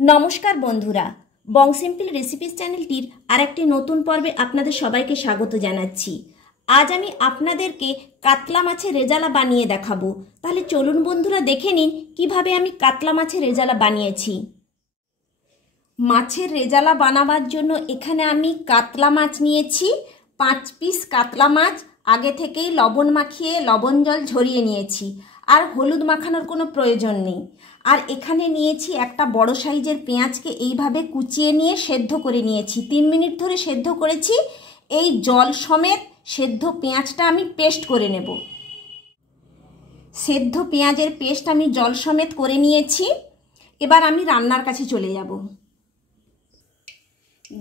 নমস্কার বন্ধুরা, বং simple recipes চ্যানেলটির আরেকটি নতুন পর্বে আপনাদের সবাইকে স্বাগত জানাচ্ছি। আজ আমি আপনাদেরকে কাতলা মাছের রেজালা বানিয়ে দেখাবো। তাহলে চলুন বন্ধুরা দেখে নিন কিভাবে আমি কাতলা মাছের রেজালা বানিয়েছি। মাছের রেজালা বানাবার জন্য এখানে আমি কাতলা মাছ নিয়েছি। 5 পিস কাতলা মাছ আগে থেকেই লবণ মাখিয়ে লবণ জল ঝরিয়ে নিয়েছি, আর হলুদ মাখানোর কোনো প্রয়োজন নেই। আর এখানে নিয়েছি একটা বড় সাইজের পেঁয়াজকে এইভাবে কুচিয়ে নিয়ে সেদ্ধ করে নিয়েছি। 3 মিনিট ধরে সেদ্ধ করেছি। এই জল সমেত সেদ্ধ পেঁয়াজটা আমি পেস্ট করে নেব। সেদ্ধ পেঁয়াজের পেস্ট আমি জল সমেত করে নিয়েছি। এবার আমি রান্নার কাছে চলে যাব।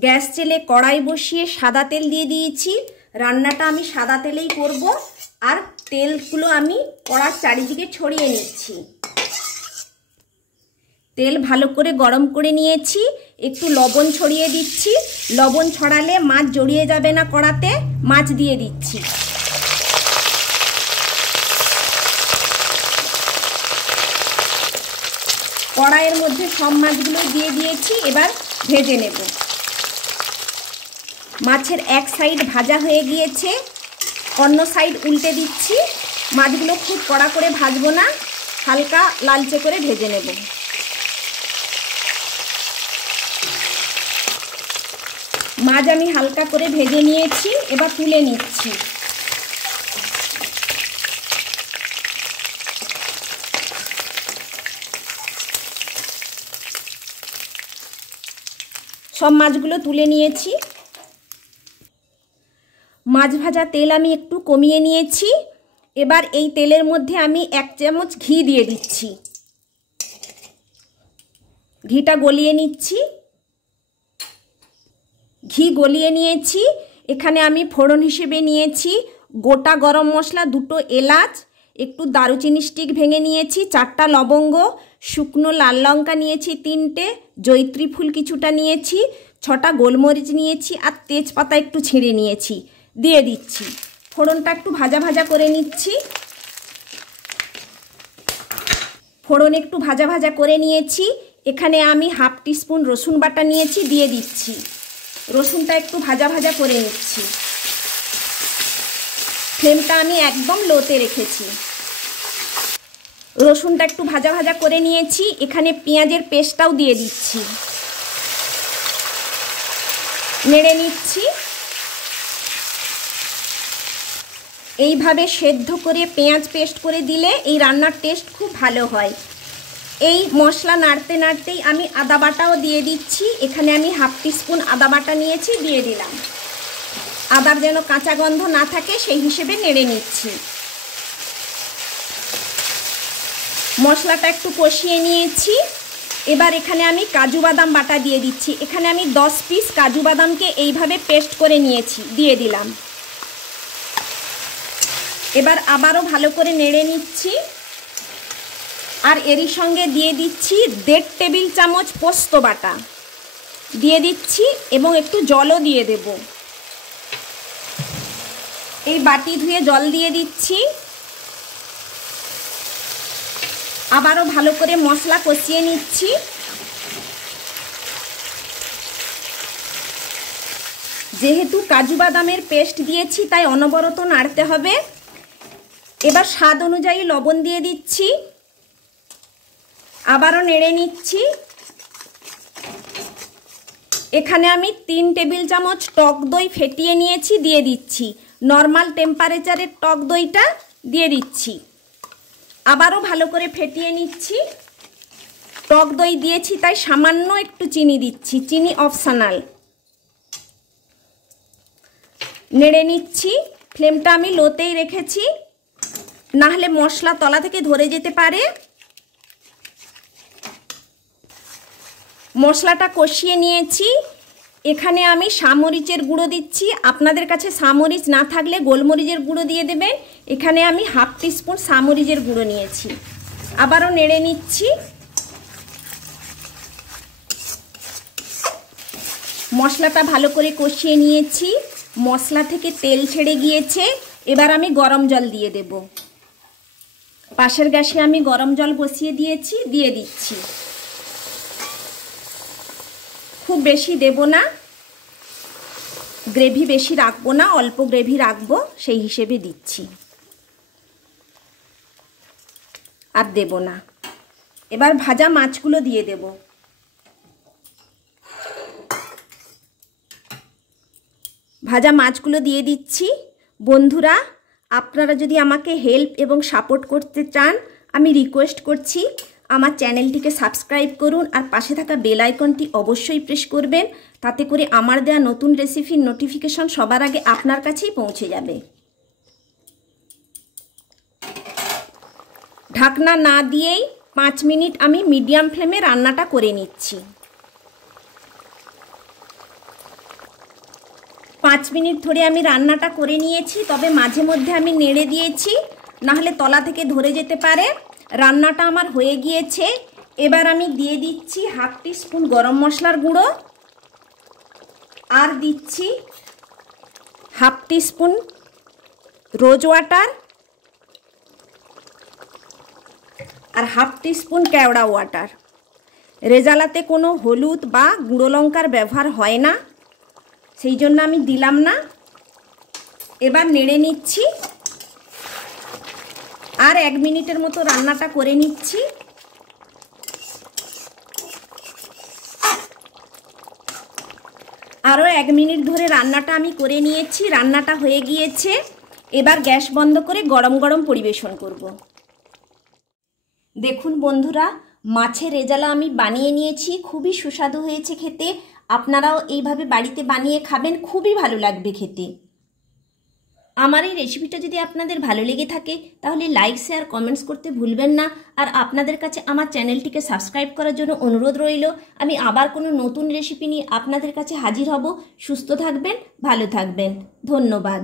গ্যাস জেলে কড়াই বসিয়ে সাদা তেল দিয়ে দিয়েছি। রান্নাটা আমি সাদা তেলেই করব, আর তেলগুলো আমি কড়ার চারিদিকে ছড়িয়ে নিচ্ছি। তেল ভালো করে গরম করে নিয়েছি। একটু লবণ ছড়িয়ে দিচ্ছি। লবণ ছড়ালে মাছ জড়িয়ে যাবে না কড়াতে। মাছ দিয়ে দিচ্ছি। কড়াইয়ের মধ্যে সব মাছগুলো দিয়ে দিয়েছি। এবার ভেজে নেব। মাছের এক সাইড ভাজা হয়ে গিয়েছে, অন্য সাইড উল্টে দিচ্ছি। মাছগুলো খুব কড়া করে ভাজবো না, হালকা লালচে করে ভেজে নেব। মাছ আমি হালকা করে ভেজে নিয়েছি। এবার তুলে নিচ্ছি। সব মাছগুলো তুলে নিয়েছি। মাছ ভাজা তেল আমি একটু কমিয়ে নিয়েছি। এবার এই তেলের মধ্যে আমি 1 চামচ ঘি দিয়ে দিচ্ছি। ঘিটা গলিয়ে নিচ্ছি। ঘি গলিয়ে নিয়েছি। এখানে আমি ফোড়ন হিসেবে নিয়েছি গোটা গরম মশলা, 2টো এলাচ, একটু দারুচিনি স্টিক ভেঙে নিয়েছি, 4টা লবঙ্গ, শুকনো লাল লঙ্কা নিয়েছি 3টে, জয়িত্রী ফুল কিছুটা নিয়েছি, 6টা গোলমরিচ নিয়েছি, আর তেজপাতা একটু ছিঁড়ে নিয়েছি। দিয়ে দিচ্ছি। ফোড়নটা একটু ভাজা ভাজা করে নিচ্ছি। ফোড়ন একটু ভাজা ভাজা করে নিয়েছি। এখানে আমি 1/2 টিস্পুন রসুন বাটা নিয়েছি, দিয়ে দিচ্ছি। রসুনটা একটু ভাজা ভাজা করে নিচ্ছি। ফ্লেমটা আমি একদম লোতে রেখেছি। রসুনটা একটু ভাজা ভাজা করে নিয়েছি। এখানে পেঁয়াজের পেস্টটাও দিয়ে দিচ্ছি। নেড়ে নিচ্ছি। এইভাবে সেদ্ধ করে পেঁয়াজ পেস্ট করে দিলে এই রান্নার টেস্ট খুব ভালো হয়। এই মশলা নাড়তে নাড়তেই আমি আদা বাটাও দিয়ে দিচ্ছি। এখানে আমি 1/2 টিস্পুন আদা বাটা নিয়েছি, দিয়ে দিলাম। আদার যেন কাঁচা গন্ধ না থাকে সেই হিসেবে নেড়ে নিচ্ছি। মশলাটা একটু কষিয়ে নিয়েছি। এবার এখানে আমি কাজু বাদাম বাটা দিয়ে দিচ্ছি। এখানে আমি 10 পিস কাজু বাদামকে এইভাবে পেস্ট করে নিয়েছি, দিয়ে দিলাম। এবার আবারও ভালো করে নেড়ে নিচ্ছি। আর এরই সঙ্গে দিয়ে দিচ্ছি 1.5 টেবিল চামচ পোস্ত বাটা দিয়ে দিচ্ছি, এবং একটু জলও দিয়ে দেব। এই বাটি ধুয়ে জল দিয়ে দিচ্ছি। আবারও ভালো করে মশলা কষিয়ে নিচ্ছি। যেহেতু কাজু বাদামের পেস্ট দিয়েছি তাই অনবরত নাড়তে হবে। এবার স্বাদ অনুযায়ী লবণ দিয়ে দিচ্ছি। আবারও নেড়ে নিচ্ছি। এখানে আমি 3 টেবিল চামচ টক দই ফেটিয়ে নিয়েছি, দিয়ে দিচ্ছি। নর্মাল টেম্পারেচারের টক দইটা দিয়ে দিচ্ছি। আবারও ভালো করে ফেটিয়ে নিচ্ছি। টক দই দিয়েছি তাই সামান্য একটু চিনি দিচ্ছি, চিনি অপশনাল। নেড়ে নিচ্ছি। ফ্লেমটা আমি লোতেই রেখেছি, না হলে মশলা তলা থেকে ধরে যেতে পারে। মশলাটা কষিয়ে নিয়েছি। এখানে আমি সামরিচের গুঁড়ো দিচ্ছি। আপনাদের কাছে সামরিচ না থাকলে গোলমরিচের গুঁড়ো দিয়ে দেবেন। এখানে আমি 1/2 টিস্পুন সামরিচের গুঁড়ো নিয়েছি। আবারও নেড়ে নিচ্ছি। মশলাটা ভালো করে কষিয়ে নিয়েছি। মশলা থেকে তেল ছেড়ে গিয়েছে। এবার আমি গরম জল দিয়ে দেব। পাশের গ্যাসে আমি গরম জল বসিয়ে দিয়েছি, দিয়ে দিচ্ছি। বেশি দেব না, গ্রেভি বেশি রাখবো না, অল্প গ্রেভি রাখবো, সেই হিসেবে দিচ্ছি, আর দেব না। এবার ভাজা মাছগুলো দিয়ে দেব। ভাজা মাছগুলো দিয়ে দিচ্ছি। বন্ধুরা, আপনারা যদি আমাকে হেল্প এবং সাপোর্ট করতে চান, আমি রিকোয়েস্ট করছি আমার চ্যানেলটিকে সাবস্ক্রাইব করুন আর পাশে থাকা বেল আইকনটি অবশ্যই প্রেস করবেন, তাতে করে আমার দেওয়া নতুন রেসিপির নোটিফিকেশন সবার আগে আপনার কাছেই পৌঁছে যাবে। ঢাকনা না দিয়েই 5 মিনিট আমি মিডিয়াম ফ্লেমে রান্নাটা করে নিচ্ছি। 5 মিনিট ধরে আমি রান্নাটা করে নিয়েছি, তবে মাঝে মধ্যে আমি নেড়ে দিয়েছি, নাহলে তলা থেকে ধরে যেতে পারে। রান্নাটা আমার হয়ে গিয়েছে। এবার আমি দিয়ে দিচ্ছি 1/2 টিস্পুন গরম মশলার গুঁড়ো, আর দিচ্ছি 1/2 টিস্পুন রোজ ওয়াটার, আর 1/2 টিস্পুন কেওড়া ওয়াটার। রেজালাতে কোনো হলুদ বা গুঁড়ো লঙ্কার ব্যবহার হয় না, সেই জন্য আমি দিলাম না। এবার নেড়ে নিচ্ছি, আর 1 মিনিটের মতো রান্নাটা করে নিচ্ছি। আরও 1 মিনিট ধরে রান্নাটা আমি করে নিয়েছি। রান্নাটা হয়ে গিয়েছে। এবার গ্যাস বন্ধ করে গরম গরম পরিবেশন করব। দেখুন বন্ধুরা, মাছের রেজালা আমি বানিয়ে নিয়েছি, খুবই সুস্বাদু হয়েছে খেতে। আপনারাও এইভাবে বাড়িতে বানিয়ে খাবেন, খুবই ভালো লাগবে খেতে। আমার এই রেসিপিটা যদি আপনাদের ভালো লেগে থাকে তাহলে লাইক, শেয়ার, কমেন্টস করতে ভুলবেন না। আর আপনাদের কাছে আমার চ্যানেলটিকে সাবস্ক্রাইব করার জন্য অনুরোধ রইল। আমি আবার কোনো নতুন রেসিপি নিয়ে আপনাদের কাছে হাজির হব। সুস্থ থাকবেন, ভালো থাকবেন। ধন্যবাদ।